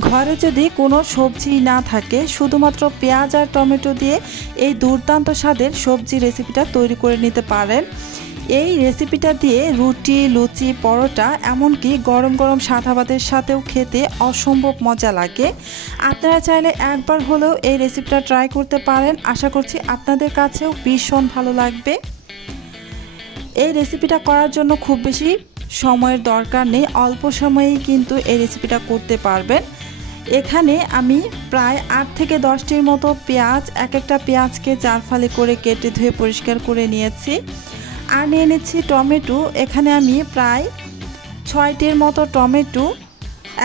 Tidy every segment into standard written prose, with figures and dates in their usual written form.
ঘরে যদি কোনো সবজি না থাকে, শুধুমাত্র পেঁয়াজ আর টমেটো দিয়ে এই দুর্দান্ত স্বাদের সবজি রেসিপিটা তৈরি করে নিতে পারেন। এই রেসিপিটা দিয়ে রুটি, লুচি, পরোটা, এমনকি গরম গরম সাদা ভাতের সাথেও খেতে অসম্ভব মজা লাগে। আপনারা চাইলে একবার হলেও এই রেসিপিটা ট্রাই করতে পারেন। আশা করছি আপনাদের কাছেও ভীষণ ভালো লাগবে। এই রেসিপিটা করার জন্য খুব বেশি সময়ের দরকার নেই, অল্প সময়েই কিন্তু এই রেসিপিটা করতে পারবেন। এখানে আমি প্রায় 8 থেকে 10টির মতো পেঁয়াজ, এক একটা পেঁয়াজকে 4 ফালি করে কেটে ধুয়ে পরিষ্কার করে নিয়েছি। আর নিয়ে নিচ্ছি টমেটো। এখানে আমি প্রায় 6টির মতো টমেটো,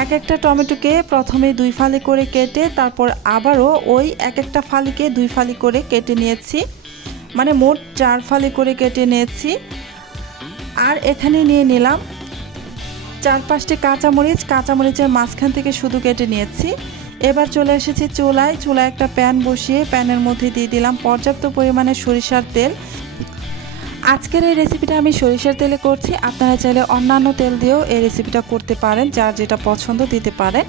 এক একটা টমেটোকে প্রথমে 2 ফালি করে কেটে তারপর আবারও ওই এক একটা ফালিকে 2 ফালি করে কেটে নিয়েছি, মানে মোট 4 ফালি করে কেটে নিয়েছি। আর এখানে নিয়ে নিলাম 4-5টি কাঁচামরিচ, কাঁচামরিচের মাঝখান থেকে শুধু কেটে নিয়েছি। এবার চলে এসেছি চুলায় একটা প্যান বসিয়ে প্যানের মধ্যে দিয়ে দিলাম পর্যাপ্ত পরিমাণে সরিষার তেল। আজকের এই রেসিপিটা আমি সরিষার তেলে করছি, আপনারা চাইলে অন্যান্য তেল দিয়েও এই রেসিপিটা করতে পারেন, যার যেটা পছন্দ দিতে পারেন।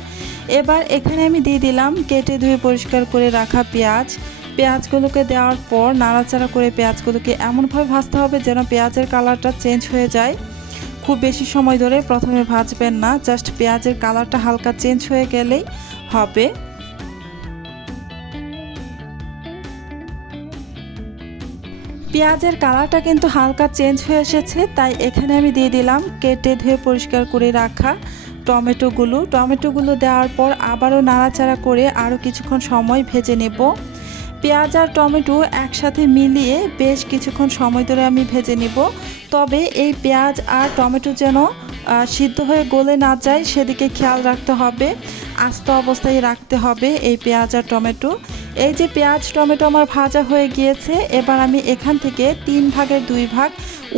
এবার এখানে আমি দিয়ে দিলাম কেটে ধুয়ে পরিষ্কার করে রাখা পেঁয়াজগুলোকে দেওয়ার পর নাড়াচাড়া করে পেঁয়াজগুলোকে এমনভাবে ভাজতে হবে যেন পেঁয়াজের কালারটা চেঞ্জ হয়ে যায়। খুব বেশি সময় ধরে প্রথমে ভাজবেন না, জাস্ট পেঁয়াজের কালারটা হালকা চেঞ্জ হয়ে গেলেই হবে। পেঁয়াজের কালারটা কিন্তু হালকা চেঞ্জ হয়ে এসেছে, তাই এখানে আমি দিয়ে দিলাম কেটে ধুয়ে পরিষ্কার করে রাখা টমেটোগুলো দেওয়ার পর আবারও নাড়াচাড়া করে আরও কিছুক্ষণ সময় ভেজে নেব। পেঁয়াজ আর টমেটো একসাথে মিলিয়ে বেশ কিছুক্ষণ সময় ধরে আমি ভেজে নেব। তবে এই পেঁয়াজ আর টমেটো যেন সিদ্ধ হয়ে গলে না যায় সেদিকে খেয়াল রাখতে হবে, আস্ত অবস্থায় রাখতে হবে এই পেঁয়াজ আর টমেটো। এই যে পেঁয়াজ টমেটো আমার ভাজা হয়ে গিয়েছে, এবার আমি এখান থেকে 3 ভাগের 2 ভাগ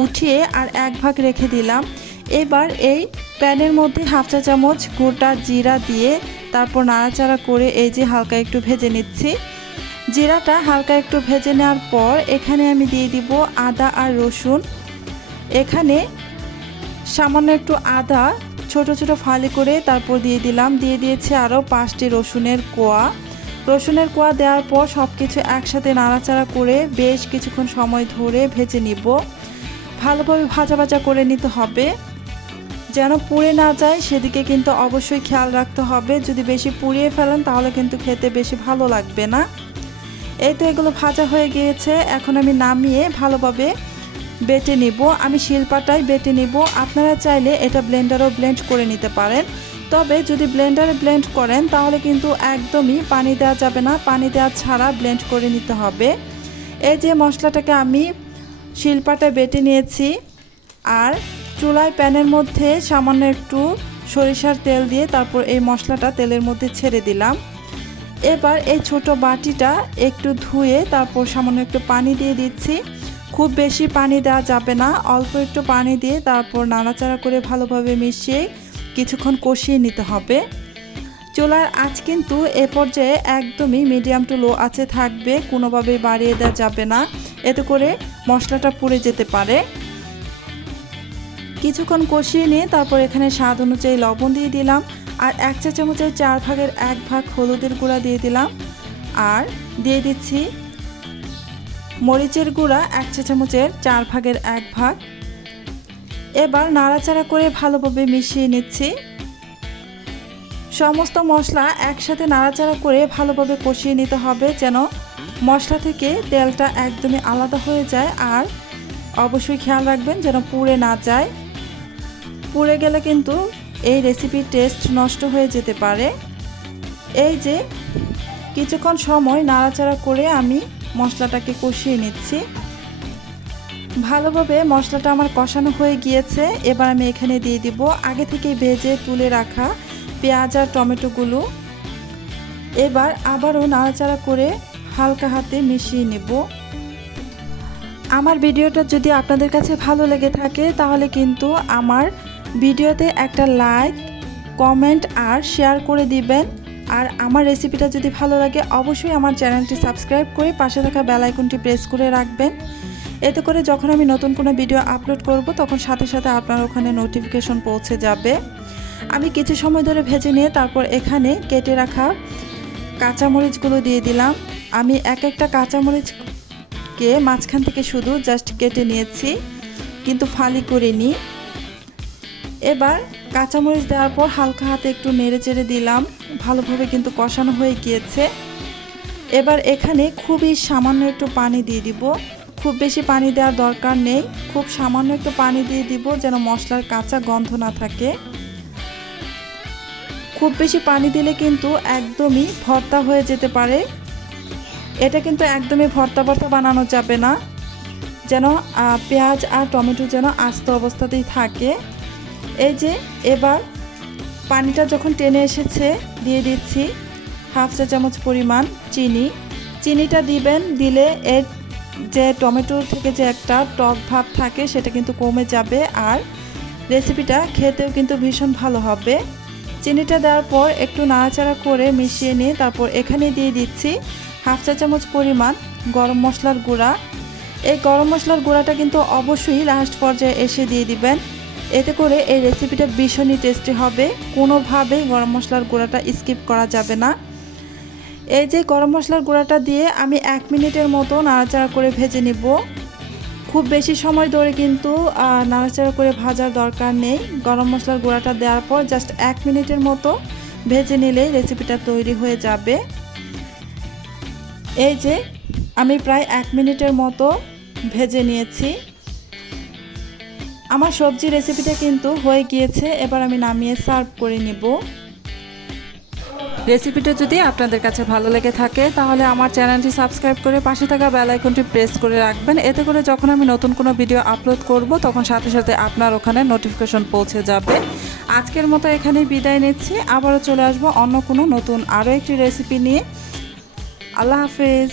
উঠিয়ে আর 1 ভাগ রেখে দিলাম। এবার এই প্যানের মধ্যে 1/2 চা চামচ গোটা জিরা দিয়ে তারপর নাড়াচাড়া করে এই যে হালকা একটু ভেজে নিচ্ছি। জিরাটা হালকা একটু ভেজে নেওয়ার পর এখানে আমি দিয়ে দিব আদা আর রসুন। এখানে সামান্য একটু আদা ছোট ছোট ফালি করে তারপর দিয়ে দিয়েছি আরও 5টি রসুনের কোয়া দেওয়ার পর সব কিছু একসাথে নাড়াচাড়া করে বেশ কিছুক্ষণ সময় ধরে ভেজে নিব। ভালোভাবে ভাজা করে নিতে হবে যেন পুড়ে না যায়, সেদিকে কিন্তু অবশ্যই খেয়াল রাখতে হবে। যদি বেশি পুড়িয়ে ফেলেন তাহলে কিন্তু খেতে বেশি ভালো লাগবে না। এই তো এগুলো ভাজা হয়ে গিয়েছে, এখন আমি নামিয়ে ভালোভাবে বেটে নিব। আমি শিলপাটায় বেটে নিব, আপনারা চাইলে এটা ব্লেন্ডারও ব্লেন্ড করে নিতে পারেন। তবে যদি ব্লেন্ডারে ব্লেন্ড করেন তাহলে কিন্তু একদমই পানি দেওয়া যাবে না, পানি দেওয়া ছাড়া ব্লেন্ড করে নিতে হবে। এই যে মশলাটাকে আমি শিলপাটায় বেটে নিয়েছি আর চুলায় প্যানের মধ্যে সামান্য একটু সরিষার তেল দিয়ে তারপর এই মশলাটা তেলের মধ্যে ছেড়ে দিলাম। এবার এই ছোট বাটিটা একটু ধুয়ে তারপর সামান্য একটু পানি দিয়ে দিচ্ছি। খুব বেশি পানি দেওয়া যাবে না, অল্প একটু পানি দিয়ে তারপর নাড়াচাড়া করে ভালোভাবে মিশিয়ে কিছুক্ষণ কষিয়ে নিতে হবে। চুলার আঁচ কিন্তু এ পর্যায়ে একদমই মিডিয়াম টু লো আঁচে থাকবে, কোনোভাবেই বাড়িয়ে দেওয়া যাবে না, এতে করে মশলাটা পুড়ে যেতে পারে। কিছুক্ষণ কষিয়ে নিয়ে তারপর এখানে স্বাদ অনুযায়ী লবণ দিয়ে দিলাম আর 1 চা চামচের 4 ভাগের 1 ভাগ হলুদের গুঁড়া দিয়ে দিলাম আর দিয়ে দিচ্ছি মরিচের গুঁড়া 1 চা চামচের 4 ভাগের 1 ভাগ। এবার নাড়াচাড়া করে ভালোভাবে মিশিয়ে নিচ্ছি। সমস্ত মশলা একসাথে নাড়াচাড়া করে ভালোভাবে কষিয়ে নিতে হবে যেন মশলা থেকে তেলটা একদমই আলাদা হয়ে যায়। আর অবশ্যই খেয়াল রাখবেন যেন পুড়ে না যায়, পুড়ে গেলে কিন্তু এই রেসিপির টেস্ট নষ্ট হয়ে যেতে পারে। এই যে কিছুক্ষণ সময় নাড়াচাড়া করে আমি মশলাটাকে কষিয়ে নিচ্ছি। ভালোভাবে মশলাটা আমার কষানো হয়ে গিয়েছে, এবার আমি এখানে দিয়ে দিব আগে থেকে ভেজে তুলে রাখা পেঁয়াজ আর টমেটোগুলো। এবার আবারও নাড়াচাড়া করে হালকা হাতে মিশিয়ে নেব। আমার ভিডিওটা যদি আপনাদের কাছে ভালো লেগে থাকে তাহলে কিন্তু আমার ভিডিওতে একটা লাইক, কমেন্ট আর শেয়ার করে দিবেন। আর আমার রেসিপিটা যদি ভালো লাগে অবশ্যই আমার চ্যানেলটি সাবস্ক্রাইব করে পাশে থাকা বেল আইকনটি প্রেস করে রাখবেন। এতে করে যখন আমি নতুন কোনো ভিডিও আপলোড করব তখন সাথে সাথে আপনার ওখানে নোটিফিকেশন পৌঁছে যাবে। আমি কিছু সময় ধরে ভেজে নিয়ে তারপর এখানে কেটে রাখা কাঁচামরিচগুলো দিয়ে দিলাম। আমি এক একটা কাঁচামরিচকে মাঝখান থেকে শুধু জাস্ট কেটে নিয়েছি, কিন্তু ফালি করিনি। এবার কাঁচামরিচ দেওয়ার পর হালকা হাতে একটু নেড়ে চেড়ে দিলাম, ভালোভাবে কিন্তু কষানো হয়ে গিয়েছে। এবার এখানে খুবই সামান্য একটু পানি দিয়ে দিব, খুব বেশি পানি দেওয়ার দরকার নেই, খুব সামান্য একটু পানি দিয়ে দিব যেন মশলার কাঁচা গন্ধ না থাকে। খুব বেশি পানি দিলে কিন্তু একদমই ভর্তা হয়ে যেতে পারে, এটা কিন্তু একদমই ভর্তা বানানো যাবে না, যেন পেঁয়াজ আর টমেটো যেন আস্ত অবস্থাতেই থাকে। এই যে এবার পানিটা যখন টেনে এসেছে দিয়ে দিচ্ছি হাফ চা চামচ পরিমাণ চিনিটা দিবেন, দিলে এর যে টমেটোর থেকে যে একটা টক ভাব থাকে সেটা কিন্তু কমে যাবে, আর রেসিপিটা খেতেও কিন্তু ভীষণ ভালো হবে। চিনিটা দেওয়ার পর একটু নাড়াচাড়া করে মিশিয়ে নিয়ে তারপর এখানে দিয়ে দিচ্ছি হাফ চা চামচ পরিমাণ গরম মশলার গুঁড়া। এই গরম মশলার গুঁড়াটা কিন্তু অবশ্যই লাস্ট পর্যায়ে এসে দিয়ে দিবেন, এতে করে এই রেসিপিটা ভীষণই টেস্টি হবে। কোনোভাবেই গরম মশলার গুঁড়াটা স্কিপ করা যাবে না। এই যে গরম মশলার গুঁড়াটা দিয়ে আমি 1 মিনিটের মতো নাড়াচাড়া করে ভেজে নিব। খুব বেশি সময় ধরে কিন্তু নাড়াচাড়া করে ভাজার দরকার নেই। গরম মশলার গুঁড়াটা দেওয়ার পর জাস্ট 1 মিনিটের মতো ভেজে নিলেই রেসিপিটা তৈরি হয়ে যাবে। এই যে আমি প্রায় 1 মিনিটের মতো ভেজে নিয়েছি। আমার সবজি রেসিপিটা কিন্তু হয়ে গিয়েছে, এবার আমি নামিয়ে সার্ভ করে নিব। রেসিপিটা যদি আপনাদের কাছে ভালো লেগে থাকে তাহলে আমার চ্যানেলটি সাবস্ক্রাইব করে পাশে থাকা বেল আইকনটি প্রেস করে রাখবেন, এতে করে যখন আমি নতুন কোনো ভিডিও আপলোড করব তখন সাথে সাথে আপনার ওখানে নোটিফিকেশন পৌঁছে যাবে। আজকের মতো এখানেই বিদায় নিচ্ছি, আবারও চলে আসবো অন্য কোনো নতুন আরও একটি রেসিপি নিয়ে। আল্লাহ হাফেজ।